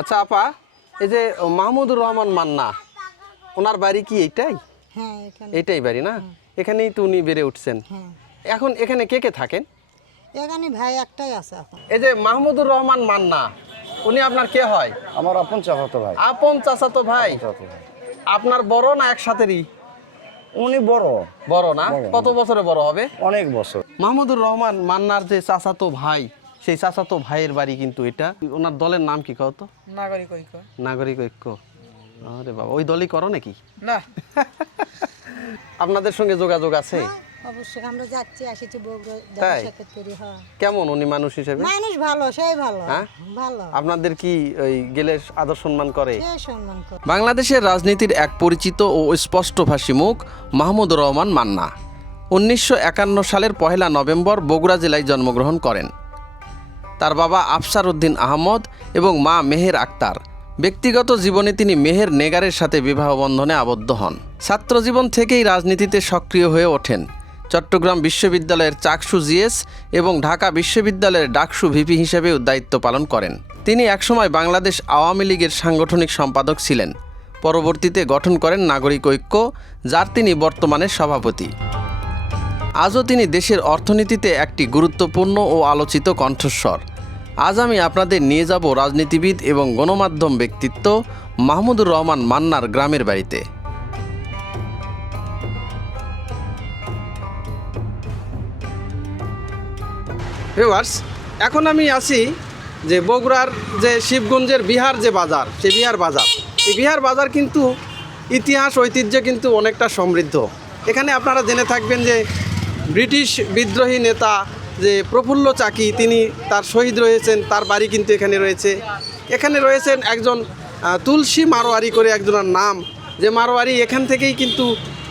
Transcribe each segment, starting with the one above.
আচ্ছা আপা, এই যে মাহমুদুর রহমান মান্না, ওনার বাড়ি কি এইটাই? হ্যাঁ এখানে। এইটাই বাড়ি না? এখানেই তো উনি বেড়ে উঠছেন। হ্যাঁ এখন এখানে কে কে থাকেন? এখানে ভাই একটাই আছে এখন। এই যে মাহমুদুর রহমান মান্না, উনি আপনার কে হয়? আমার আপন চাচাতো ভাই। আপন চাচাতো ভাই। চাচাতো ভাই। আপনার বড় না একসাথেরই? উনি বড়, বড় না? বড়। কত বছরে বড় হবে? অনেক বছর। মাহমুদুর রহমান মান্নার যে চাচাতো ভাই, সেই চাচাতো ভাইয়ের বাড়ি কিন্তু এটা। ওনার দলের নাম কি কও তো? নাগরিক ঐক্য। নাগরিক ঐক্য। আরে বাবা, ওই দলই করো নাকি? না, আপনাদের সঙ্গে যোগাযোগ আছে? অবশ্যই আমরা যাচ্ছি আসিছি বগুড়া তাই? সাক্ষাৎ করি। হ্যাঁ কেমন উনি মানুষ হিসেবে? মানুষ ভালো, সেই ভালো। হ্যাঁ? ভালো, আপনাদের কি ওই গেলে আদর সম্মান করে? সে সম্মান করে। বাংলাদেশের রাজনীতির এক পরিচিত ও স্পষ্টভাষী মুখ মাহমুদুর রহমান মান্না 1951 সালের 1 নভেম্বর বগুড়া জেলায় জন্মগ্রহণ করেন। তার বাবা আফসার উদ্দিন আহমদ এবং মা মেহের আক্তার। ব্যক্তিগত জীবনে তিনি মেহের নেগারের সাথে বিবাহ বন্ধনে আবদ্ধ হন। ছাত্রজীবন থেকেই রাজনীতিতে সক্রিয় হয়ে ওঠেন। চট্টগ্রাম বিশ্ববিদ্যালয়ের চাকসু জিএস এবং ঢাকা বিশ্ববিদ্যালয়ের ডাকসু ভিপি হিসেবেও দায়িত্ব পালন করেন। তিনি একসময় বাংলাদেশ আওয়ামী লীগের সাংগঠনিক সম্পাদক ছিলেন। পরবর্তীতে গঠন করেন নাগরিক ঐক্য, যার তিনি বর্তমানে সভাপতি। আজও তিনি দেশের অর্থনীতিতে একটি গুরুত্বপূর্ণ ও আলোচিত কণ্ঠস্বর। আজ আমি আপনাদের নিয়ে যাব রাজনীতিবিদ এবং গণমাধ্যম ব্যক্তিত্ব মাহমুদুর রহমান মান্নার গ্রামের বাড়িতে। ভিউয়ার্স, এখন আমি আছি যে বগুড়ার যে শিবগঞ্জের বিহার যে বাজার, সেই বিহার বাজার। এই বিহার বাজার কিন্তু ইতিহাস ঐতিহ্যে কিন্তু অনেকটা সমৃদ্ধ। এখানে আপনারা জেনে থাকবেন যে ব্রিটিশ বিদ্রোহী নেতা যে প্রফুল্ল চাকি, তিনি তার শহীদ রয়েছেন, তার বাড়ি কিন্তু এখানে রয়েছে। এখানে রয়েছেন একজন তুলসী মারোয়ারি করে একজনের নাম, যে মারোয়ারি এখান থেকেই কিন্তু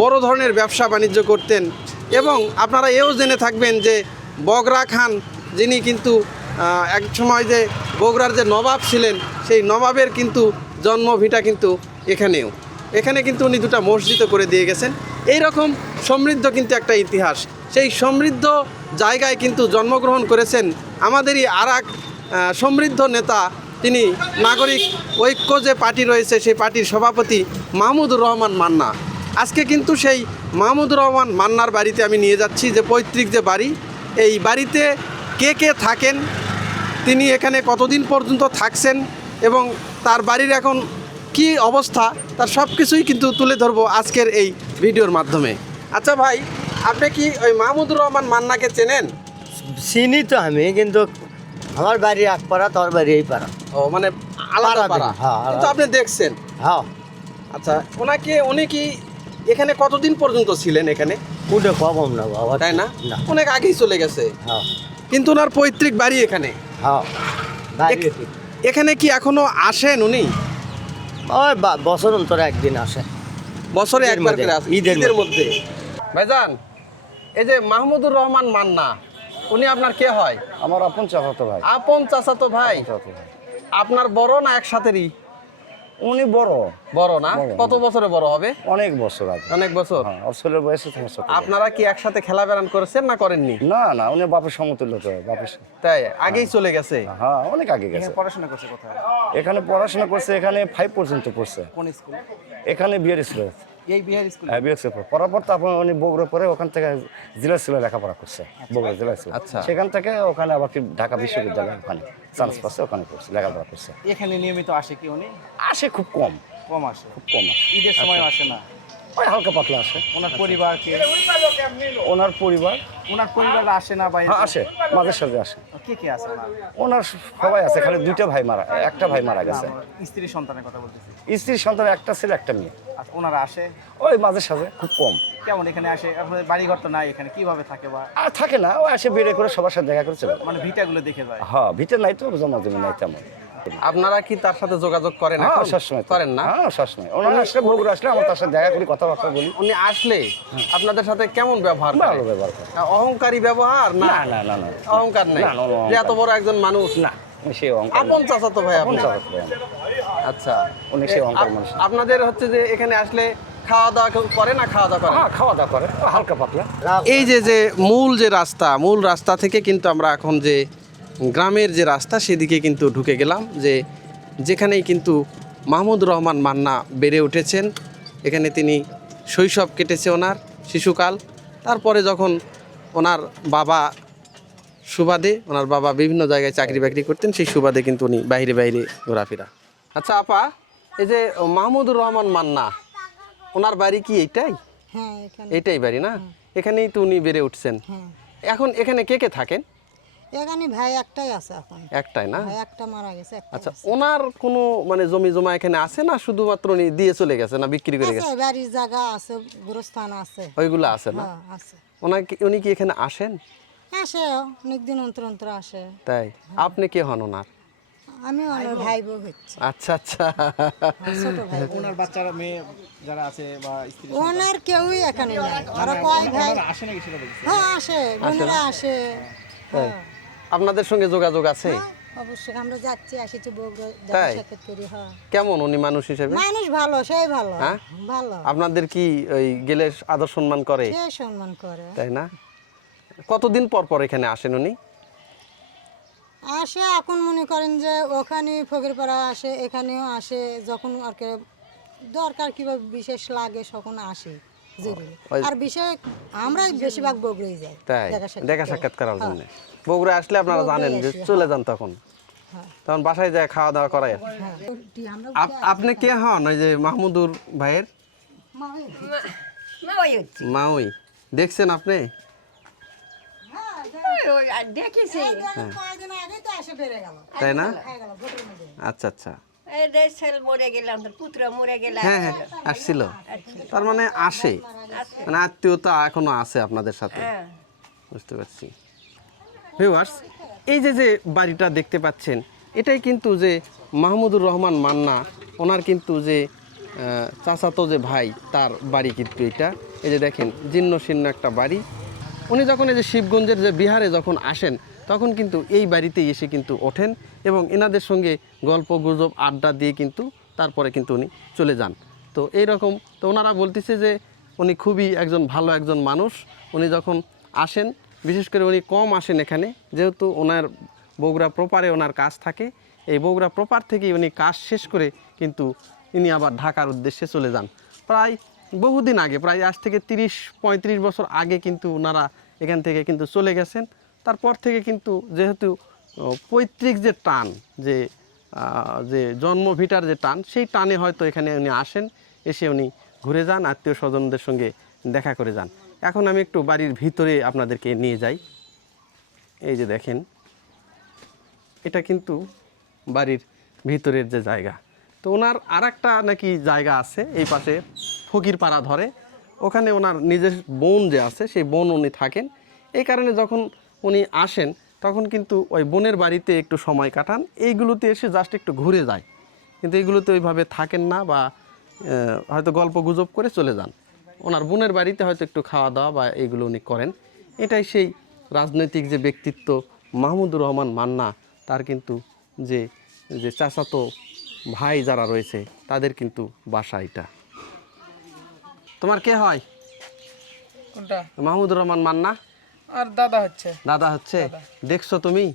বড় ধরনের ব্যবসা বাণিজ্য করতেন। এবং আপনারা এও জেনে থাকবেন যে বগরা খান, যিনি কিন্তু এক সময় যে বগুড়ার যে নবাব ছিলেন, সেই নবাবের কিন্তু জন্মভিটা কিন্তু এখানে কিন্তু উনি দুটো মসজিদও করে দিয়ে গেছেন। এই রকম সমৃদ্ধ কিন্তু একটা ইতিহাস। সেই সমৃদ্ধ জায়গায় কিন্তু জন্মগ্রহণ করেছেন আমাদেরই আর এক সমৃদ্ধ নেতা, তিনি নাগরিক ঐক্য যে পার্টি রয়েছে, সেই পার্টির সভাপতি মাহমুদুর রহমান মান্না। আজকে কিন্তু সেই মাহমুদুর রহমান মান্নার বাড়িতে আমি নিয়ে যাচ্ছি, যে পৈতৃক যে বাড়ি। এই বাড়িতে কে কে থাকেন, তিনি এখানে কতদিন পর্যন্ত থাকছেন এবং তার বাড়ির এখন কি অবস্থা, তার সব কিছুই কিন্তু তুলে ধরবো আজকের এই ভিডিওর মাধ্যমে। আচ্ছা ভাই, আপনি কি ওই মাহমুদুর রহমান মান্নাকে চেনেন? চিনি তো আমি, কিন্তু আমার বাড়ি এক পাড়া, তোর বাড়ি এই পাড়া। ও মানে আলাদা পাড়া পাড়া, দেখি, হ্যাঁ, কিন্তু আপনি দেখছেন। হ্যাঁ, আচ্ছা, উনি কি এখানে কতদিন পর্যন্ত ছিলেন এখানে? কোনটা কম না বাবা, তাই না? না, অনেক আগেই চলে গেছে, হ্যাঁ, কিন্তু ওনার পৈতৃক বাড়ি এখানে। হ্যাঁ, বাড়ি এখানে কি এখনো আসেন উনি? ওই বছর অন্তর একদিন আসে, বছরে ঈদের একবার মধ্যে, করে আসে, ঈদের ঈদের মধ্যে। ভাইজান, এই যে মাহমুদুর রহমান মান্না, উনি আপনার কে হয়? আমার আপন চাচাতো ভাই। আপন চাচাতো ভাই। চাচাতো ভাই। আপনার বড় না একসাথেরই? উনি বড়, বড় না? বড়। কত বছরে বড় হবে? অনেক বছর আগে। অনেক বছর। হ্যাঁ, ওর ছেলের বয়সে থেকে ছোট। আপনারা কি একসাথে খেলা বেড়ান করেছেন না করেননি? না না, উনি বাপের সমতুল্য তো, বাপের তাই আগেই চলে গেছে? হ্যাঁ, অনেক আগে গেছে। পড়াশোনা করছে কোথায়? এখানে পড়াশোনা করছে, এখানে 5 পর্যন্ত পড়ছে। কোন স্কুল? এখানে বিয়ের ছিল। এই বিহার স্কুল। হ্যাঁ, বিয়ের ছিল। পড়ার পর তো আপনার উনি বগুড়া পরে ওখান থেকে জেলা ছিল লেখাপড়া করছে, বগুড়া জেলা ছিল। আচ্ছা। সেখান থেকে ওখানে আবার কি ঢাকা বিশ্ববিদ্যালয় ওখানে চান্স পাচ্ছে, ওখানে করছে, লেখাপড়া করছে। এখানে নিয়মিত আসে কি উনি? আসে খুব কম, কম আসে। খুব কম আসে। ঈদের সময় আসে না। ওই হালকা পাতলা আসে। ওনার পরিবারকে, ওনার পরিবার ওনার পরিবার আসে না বাইরে? হ্যাঁ আসে, মাঝে সাঝে আসে। কে কে আছে ওনার? ওনার সবাই আছে, খালি একটা ভাই মারা গেছে। স্ত্রী সন্তানের কথা বলতেছি। স্ত্রীর সন্তান একটা ছেলে একটা মেয়ে। আচ্ছা, ওনারা আসে ওই মাঝে সাঝে, খুব কম। কেমন এখানে আসে? আপনাদের বাড়িঘর তো নাই এখানে, কিভাবে থাকে বা আর থাকে না, ও আসে বেড়ে করে সবার সাথে দেখা করে চলে যায়। মানে ভিটাগুলো দেখে যায়? হ্যাঁ, ভিতরে নাই তো, জমা জমি নাই তেমন। আপনারা কি তার সাথে যোগাযোগ করেন? হ্যাঁ, এখন? সবসময় তো। করেন না? হ্যাঁ, সবসময়। ওনারা আসলে বগুড়া আসলে আমার তার সাথে দেখা করি, কথাবার্তা বলি। উনি আসলে আপনাদের সাথে কেমন ব্যবহার করে? ভালো ব্যবহার করে। অহংকারী ব্যবহার না? না না না না, অহংকার নেই? না, না, না, যে এত বড় একজন মানুষ? না, উনি সেই অহংকার আপন না। চাচাতো ভাই আপন আপনি? চাচাতো ভাই আমার। আচ্ছা, উনি সেই অহংকার মানুষ না। আপনাদের হচ্ছে যে এখানে আসলে খাওয়া দাওয়া করে না? খাওয়া দাওয়া করে? হ্যাঁ, খাওয়া দাওয়া করে, হালকা পাতলা। এই যে মূল রাস্তা থেকে কিন্তু আমরা এখন যে গ্রামের যে রাস্তা, সেদিকে কিন্তু ঢুকে গেলাম। যে যেখানেই কিন্তু মাহমুদুর রহমান মান্না বেড়ে উঠেছেন। এখানে তিনি শৈশব কেটেছে ওনার, শিশুকাল। তারপরে যখন ওনার বাবা সুবাদে, ওনার বাবা বিভিন্ন জায়গায় চাকরি বাকরি করতেন, সেই সুবাদে কিন্তু উনি বাইরে বাইরে ঘোরাফেরা। আচ্ছা আপা, এই যে মাহমুদুর রহমান মান্না, ওনার বাড়ি কি এইটাই? হ্যাঁ এখানে। এইটাই বাড়ি না? এখানেই তো উনি বেড়ে উঠছেন। হ্যাঁ এখন এখানে কে কে থাকেন? এখানে ভাই একটাই আছে এখন। একটাই না? ভাই একটা মারা গেছে, একটা আচ্ছা, ওনার কোনো মানে জমি জমা এখানে আছে না শুধুমাত্র উনি দিয়ে চলে গেছে না বিক্রি করে গেছে? আছে, বাড়ির জায়গা আছে, গোরস্থান আছে। ওইগুলো আছে না? হ্যাঁ আছে। উনি কি এখানে আসেন? আসে, অনেকদিন অন্তর অন্তর আসে। তাই? আপনি কে হন ওনার? আমি ওনার ভাই বউ হচ্ছে, আচ্ছা আচ্ছা। ছোট ভাই। ওনার বাচ্চারা মেয়ে যারা আছে বা স্ত্রী ওনার কেউই এখানে নাই। আর কয় ভাই? ওনারা আসে নাকি সেটা বলছি। হ্যাঁ আসে, বোনেরা আসে। হ্যাঁ আপনাদের সঙ্গে যোগাযোগ আছে? হ্যাঁ, অবশ্যই আমরা যাচ্ছি আসিছি বগুড়া, দেখা তাই? সাক্ষাৎ করি। হ্যাঁ কেমন উনি মানুষ হিসেবে? মানুষ ভালো, সেই ভালো। হ্যাঁ? ভালো, আপনাদের কি ওই গেলে আদর সম্মান করে? সে সম্মান করে। তাই না? কতদিন পর পর এখানে আসেন উনি? আসে এখন মনে করেন যে ওখানে ফকিরপাড়া আসে, এখানেও আসে, যখন আর কি দরকার কিংবা বিশেষ লাগে তখন আসে জরুরি। ওই- আর বিশেষ আমরা বেশিরভাগ বগুড়াই যাই তাই? দেখা সাক্ষাৎ করার হ্যাঁ। জন্য। বগুড়া আসলে আপনারা জানেন যে চলে যান তখন। হ্যাঁ। তখন বাসায় যায় খাওয়া দাওয়া করায়। হ্যাঁ আমরা আপনি কে হন ওই যে মাহমুদুর ভাইয়ের? মাউই। দেখছেন আপনি? দেখেছি কয়েকদিন আগেই তো এসে বেড়ে গেল, তাই না? হয়ে গেল ভোটের মধ্যে। আচ্ছা আচ্ছা। এই দেশ ছেল মরে গেলাম, তোর পুত্র মরে গেলাম। হ্যাঁ হ্যাঁ আসছিল। তার মানে আসে, মানে আত্মীয়তা এখনো আছে আপনাদের সাথে। হ্যাঁ। বুঝতে পারছি। ভিউয়ার্স, এই যে যে বাড়িটা দেখতে পাচ্ছেন, এটাই কিন্তু যে মাহমুদুর রহমান মান্না, ওনার কিন্তু যে চাচাতো যে ভাই, তার বাড়ি কিন্তু এটা। এই যে দেখেন, জীর্ণ শীর্ণ একটা বাড়ি। উনি যখন এই যে শিবগঞ্জের যে বিহারে যখন আসেন, তখন কিন্তু এই বাড়িতেই এসে কিন্তু ওঠেন এবং এনাদের সঙ্গে গল্প গুজব আড্ডা দিয়ে কিন্তু তারপরে কিন্তু উনি চলে যান। তো এইরকম তো ওনারা বলতেছে যে উনি খুবই একজন ভালো একজন মানুষ। উনি যখন আসেন, বিশেষ করে উনি কম আসেন এখানে, যেহেতু ওনার বগুড়া প্রপারে ওনার কাজ থাকে। এই বগুড়া প্রপার থেকেই উনি কাজ শেষ করে কিন্তু ইনি আবার ঢাকার উদ্দেশ্যে চলে যান। প্রায় বহুদিন আগে, প্রায় আজ থেকে 30-35 বছর আগে কিন্তু ওনারা এখান থেকে কিন্তু চলে গেছেন। তারপর থেকে কিন্তু যেহেতু পৈতৃক যে টান, যে জন্মভিটার যে টান, সেই টানে হয়তো এখানে উনি আসেন, এসে উনি ঘুরে যান, আত্মীয় স্বজনদের সঙ্গে দেখা করে যান। এখন আমি একটু বাড়ির ভিতরে আপনাদেরকে নিয়ে যাই। এই যে দেখেন, এটা কিন্তু বাড়ির ভিতরের যে জায়গা। তো ওনার আরেকটা নাকি জায়গা আছে এই পাশে, ফকিরপাড়া ধরে, ওখানে ওনার নিজের বোন যে আছে, সেই বোন উনি থাকেন। এই কারণে যখন উনি আসেন, তখন কিন্তু ওই বোনের বাড়িতে একটু সময় কাটান, এইগুলোতে এসে জাস্ট একটু ঘুরে যায়, কিন্তু এইগুলোতে ওইভাবে থাকেন না, বা হয়তো গল্প গুজব করে চলে যান। ওনার বোনের বাড়িতে হয়তো একটু খাওয়া দাওয়া বা এইগুলো উনি করেন। এটাই সেই রাজনৈতিক যে ব্যক্তিত্ব মাহমুদুর রহমান মান্না, তার কিন্তু যে যে চাচাতো ভাই যারা রয়েছে, তাদের কিন্তু বাসা এটা। তোমার কে হয়? কোনটা? মাহমুদুর রহমান মান্না আর দাদা হচ্ছে। দাদা হচ্ছে। দেখছো তুমি?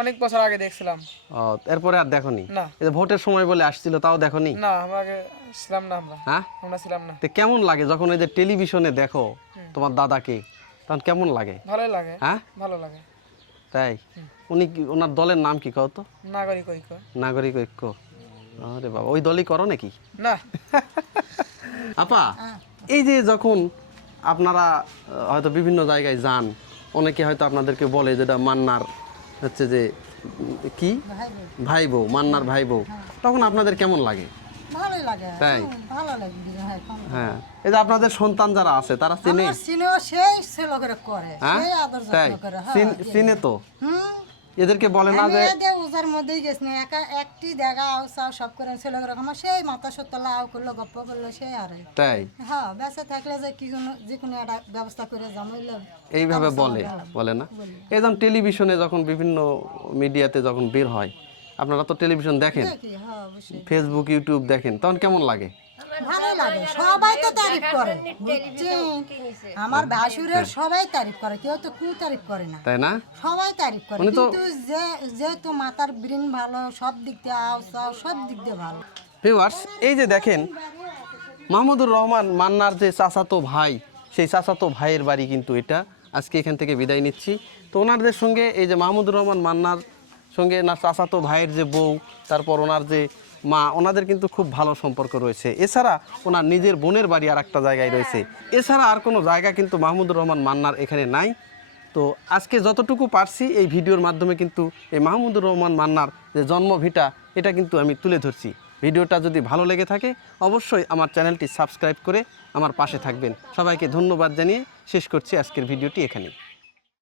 অনেক বছর আগে দেখছিলাম। ও, এরপরে আর দেখোনি? না। এই যে ভোটের সময় বলে আসছিল, তাও দেখোনি? না, আমরা আগে ছিলাম না। হ্যাঁ, আমরা ছিলাম না। তো কেমন লাগে যখন এই যে টেলিভিশনে দেখো তোমার দাদাকে, তখন কেমন লাগে? ভালোই লাগে। হ্যাঁ, ভালো লাগে। তাই? উনি কি, ওনার দলের নাম কি কও তো? নাগরিক ঐক্য। নাগরিক ঐক্য। আরে বাবা, ওই দলই করো নাকি? না। আপা, এই যে যখন আপনারা হয়তো বিভিন্ন জায়গায় যান, অনেকে হয়তো আপনাদেরকে বলে যেটা মান্নার হচ্ছে যে কি ভাই বউ, মান্নার ভাই বউ, তখন আপনাদের কেমন লাগে? ভালোই লাগে। তাই? ভালো লাগে। হ্যাঁ হ্যাঁ, এই যে আপনাদের সন্তান যারা আছে, তারা চিনে? আমার ছিল, সেই ছেলে করে করে, হ্যাঁ, সেই আদর তাই? যত্ন করে। হ্যাঁ চিনে তো? হুম, এদেরকে বলে না আমি যে এদের উজার মধ্যেই গেছি না, একটি দেখা চাও সব করে ছেলে করে আমার সেই মাথা সত্য লাউ করলো, গপ্প করলো, সেই আরে। তাই হ্যাঁ, বেঁচে থাকলে যে কি কোনো যে কোনো একটা ব্যবস্থা করে জমাইলে এইভাবে বলে না? এই যেমন টেলিভিশনে যখন বিভিন্ন মিডিয়াতে যখন বের হয়, আপনারা তো টেলিভিশন দেখেন, দেখি। হ্যাঁ অবশ্যই। ফেসবুক ইউটিউব দেখেন, তখন কেমন লাগে? ভালো লাগে, সবাই তো তারিফ করে বুঝছেন, আমার ভাসুরের সবাই তারিফ করে, কেউ তো কু তারিফ করে না, তাই না? সবাই তারিফ করে। উনি তো- কিন্তু যেহেতু মাতার ব্রেন ভালো, সব দিক দিয়ে সব দিক দিয়ে ভালো। ভিউয়ার্স, এই যে দেখেন মাহমুদুর রহমান মান্নার যে চাচাতো ভাই, সেই চাচাতো ভাইয়ের বাড়ি কিন্তু এটা। আজকে এখান থেকে বিদায় নিচ্ছি। তো ওনাদের সঙ্গে এই যে মাহমুদুর রহমান মান্নার সঙ্গে না চাচাতো ভাইয়ের যে বউ, তারপর ওনার যে মা, ওনাদের কিন্তু খুব ভালো সম্পর্ক রয়েছে। এছাড়া ওনার নিজের বোনের বাড়ি আর একটা জায়গায় রয়েছে। এছাড়া আর কোনো জায়গা কিন্তু মাহমুদুর রহমান মান্নার এখানে নাই। তো আজকে যতটুকু পারছি এই ভিডিওর মাধ্যমে কিন্তু এই মাহমুদুর রহমান মান্নার যে জন্মভিটা, এটা কিন্তু আমি তুলে ধরছি। ভিডিওটা যদি ভালো লেগে থাকে অবশ্যই আমার চ্যানেলটি সাবস্ক্রাইব করে আমার পাশে থাকবেন। সবাইকে ধন্যবাদ জানিয়ে শেষ করছি আজকের ভিডিওটি এখানেই।